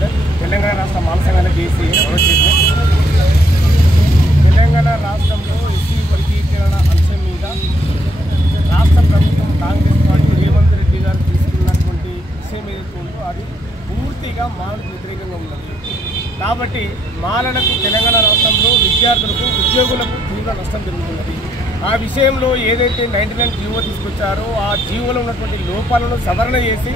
President Telangana రాష్ట్ర మాల సంఘాల జేసీ తెలంగాణ రాష్ట్రంలో ఎస్సీ వర్గీకరణ అంశం మీద రాష్ట్ర ప్రభుత్వం కాంగ్రెస్ పార్టీ రేవంత్ రెడ్డి గారు తీసుకున్నటువంటి విషయం ఏదైతే ఉందో అది పూర్తిగా మాలకు వ్యతిరేకంగా ఉన్నది. కాబట్టి మాలలకు తెలంగాణ రాష్ట్రంలో విద్యార్థులకు ఉద్యోగులకు తీవ్ర నష్టం జరుగుతున్నది. ఆ విషయంలో ఏదైతే 99 జీవో తీసుకొచ్చారో ఆ జీవోలో ఉన్నటువంటి లోపాలను సవరణ చేసి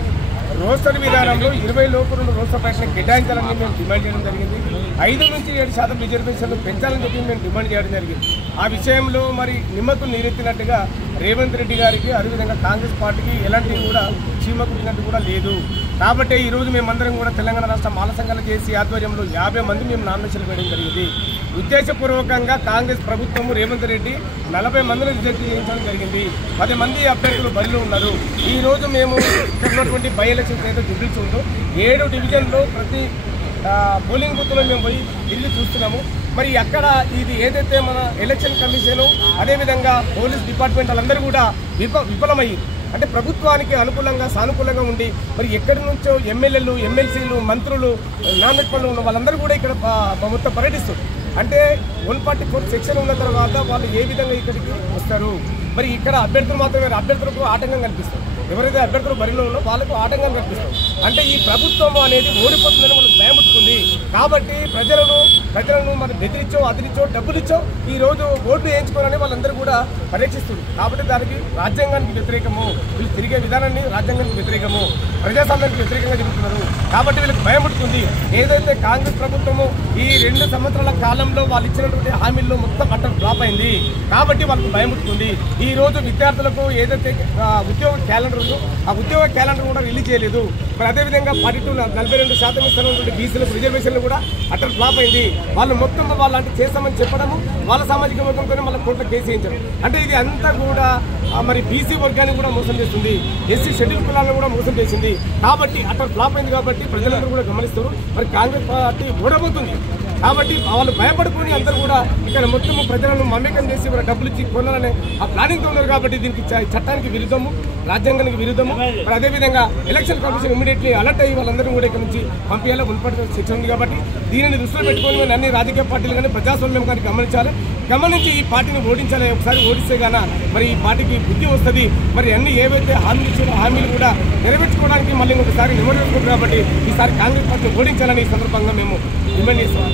రోస్టర్ విధానంలో 20 లోపు రోస్టర్ ప్రయత్నం కేటాయించాలని మేము డిమాండ్ చేయడం జరిగింది. 5 నుంచి 7% రిజర్వేషన్లు పెంచాలని చెప్పి మేము డిమాండ్ చేయడం జరిగింది. ఆ విషయంలో మరి నిమ్మకు నీరెత్తినట్టుగా రేవంత్ రెడ్డి గారికి అదేవిధంగా కాంగ్రెస్ పార్టీకి ఎలాంటి కూడా చీమకుట్టినట్టు కూడా లేదు. కాబట్టి ఈరోజు మేమందరం కూడా తెలంగాణ రాష్ట్ర మాల సంఘాలు చేసి ఆధ్వర్యంలో 50 మంది మేము నామినేషన్లు వేయడం జరిగింది. ఉద్దేశపూర్వకంగా కాంగ్రెస్ ప్రభుత్వం రేవంత్ రెడ్డి 40 మందిని రిజెక్ట్ చేయించడం జరిగింది. 10 మంది అభ్యర్థులు బరిలో ఉన్నారు. ఈరోజు మేము ఉన్నటువంటి బై ఎలక్షన్స్ ఏదో జుబ్లీస్ ఉందో 7 డివిజన్లో ప్రతి పోలింగ్ బూత్లో మేము పోయి తిరిగి చూస్తున్నాము. మరి అక్కడ ఇది ఏదైతే మన ఎలక్షన్ కమిషను అదేవిధంగా పోలీస్ డిపార్ట్మెంట్ వాళ్ళందరూ కూడా విఫలమయ్యారు. అంటే ప్రభుత్వానికి అనుకూలంగా సానుకూలంగా ఉండి మరి ఎక్కడి నుంచో ఎమ్మెల్యేలు ఎమ్మెల్సీలు మంత్రులు నాన్ పనులు ఉన్న వాళ్ళందరూ కూడా ఇక్కడ మొత్తం పర్యటిస్తారు. అంటే 144 సెక్షన్ ఉన్న తర్వాత వాళ్ళు ఏ విధంగా ఇక్కడికి వస్తారు? మరి ఇక్కడ అభ్యర్థులు మాత్రమే అభ్యర్థులకు ఆటంకం కనిపిస్తారు. ఎవరైతే అభ్యర్థులు బరిలో ఉన్నో వాళ్ళకు ఆటంకం కనిపిస్తారు. అంటే ఈ ప్రభుత్వం అనేది ఓడిపోతుందని మనకు భయముట్టుకుంది. కాబట్టి ప్రజలను మరి బెదిరించో అదిరించో డబ్బులిచ్చో ఈరోజు ఓట్లు వేయించుకోవాలని వాళ్ళందరూ కూడా పరీక్షిస్తుంది. కాబట్టి దానికి రాజ్యాంగానికి వ్యతిరేకము, వీళ్ళు తిరిగే విధానాన్ని రాజ్యాంగానికి వ్యతిరేకము, ప్రజాస్వామ్యానికి వ్యతిరేకంగా తిరుగుతున్నారు. కాబట్టి వీళ్ళకి భయముట్టుకుంది. ఏదైతే కాంగ్రెస్ ప్రభుత్వము ఈ 2 సంవత్సరాల కాలంలో వాళ్ళు ఇచ్చినటువంటి హామీల్లో మొత్తం అట్టర్ డ్రాప్ అయింది. కాబట్టి వాళ్ళకు భయముట్టుకుంది. ఈ రోజు విద్యార్థులకు ఏదైతే ఉద్యోగ క్యాలెండర్ ఉందో ఆ ఉద్యోగ క్యాలెండర్ కూడా రిలీజ్ చేయలేదు. మరి అదేవిధంగా 42% ఇస్తున్నటువంటి బీసీలకు రిజర్వేషన్లు కూడా అట్టర్ ఫ్లాప్ అయింది. వాళ్ళు మొత్తం వాళ్ళంటే చేస్తామని చెప్పడము, వాళ్ళ సామాజిక వర్గంతోనే మళ్ళీ కోర్టులో కేసు వేయించడం. అంటే ఇది అంతా కూడా మరి బీసీ వర్గాన్ని కూడా మోసం చేస్తుంది, ఎస్సీ షెడ్యూల్ కులాలను కూడా మోసం చేసింది. కాబట్టి అట్టర్ ఫ్లాప్ అయింది. కాబట్టి ప్రజలందరూ కూడా గమనిస్తారు. మరి కాంగ్రెస్ పార్టీ ఓడబోతుంది. కాబట్టి వాళ్ళు భయపడుకుని అందరూ కూడా ఇక్కడ మొత్తం ప్రజలను మమేకం చేసి డబ్బులు ఇచ్చి కొనాలనే ఆ ప్లానింగ్తో ఉన్నారు. కాబట్టి దీనికి చట్టానికి విరుద్ధము, రాజ్యాంగానికి విరుద్ధము. మరి అదేవిధంగా ఎలక్షన్ కమిషన్ ఇమీడియట్లీ అలర్ట్ అయ్యి వాళ్ళందరూ కూడా ఇక్కడ నుంచి పంపించాలి. మున్పటి శిక్షణ ఉంది. కాబట్టి దీనిని దృష్టిలో పెట్టుకొని అన్ని రాజకీయ పార్టీలు కానీ ప్రజాస్వామ్యం కానీ గమనించి ఈ పార్టీని ఓడించాలి. ఒకసారి ఓడిస్తే గాన మరి ఈ పార్టీకి బుద్ధి వస్తుంది. మరి అన్ని ఏవైతే హామీలు ఇచ్చారో హామీలు కూడా నెరవేర్చుకోవడానికి మళ్ళీ ఒకసారి నిమజ్జనం. కాబట్టి ఈసారి కాంగ్రెస్ పార్టీని ఓడించాలని ఈ సందర్భంగా మేము డిమాండ్ చేస్తాం.